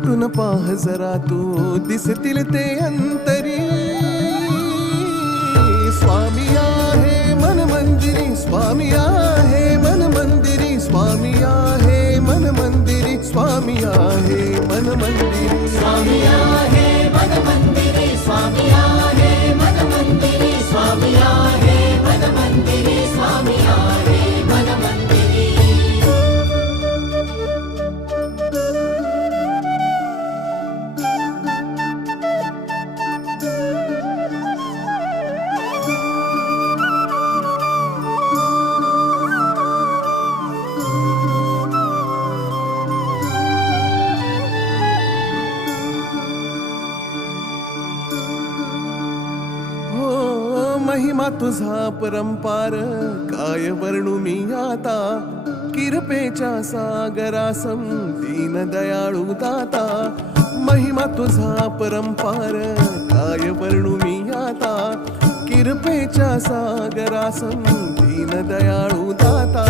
भेटून पाह जरा तू दिसतील ते अंतरी. स्वामी आहे मन मंदिरी, स्वामी आहे मन मंदिरी, स्वामी आहे मन मंदिरी, स्वामी आहे मन मंदिरी. स्वामी आहे मन मंदिरी, स्वामी आहे मन मंदिरी, स्वामी आहे मन मंदिरी, स्वामी आहे मन मंदिरी. महिमा तुझा परंपार काय वर्णू मी आता. किरपेच्या सागरासम दीन दयाळू दाता. महिमा तुझा परंपार काय वर्णू मी आता. किरपेच्या सागरासम दीन दयाळू दाता.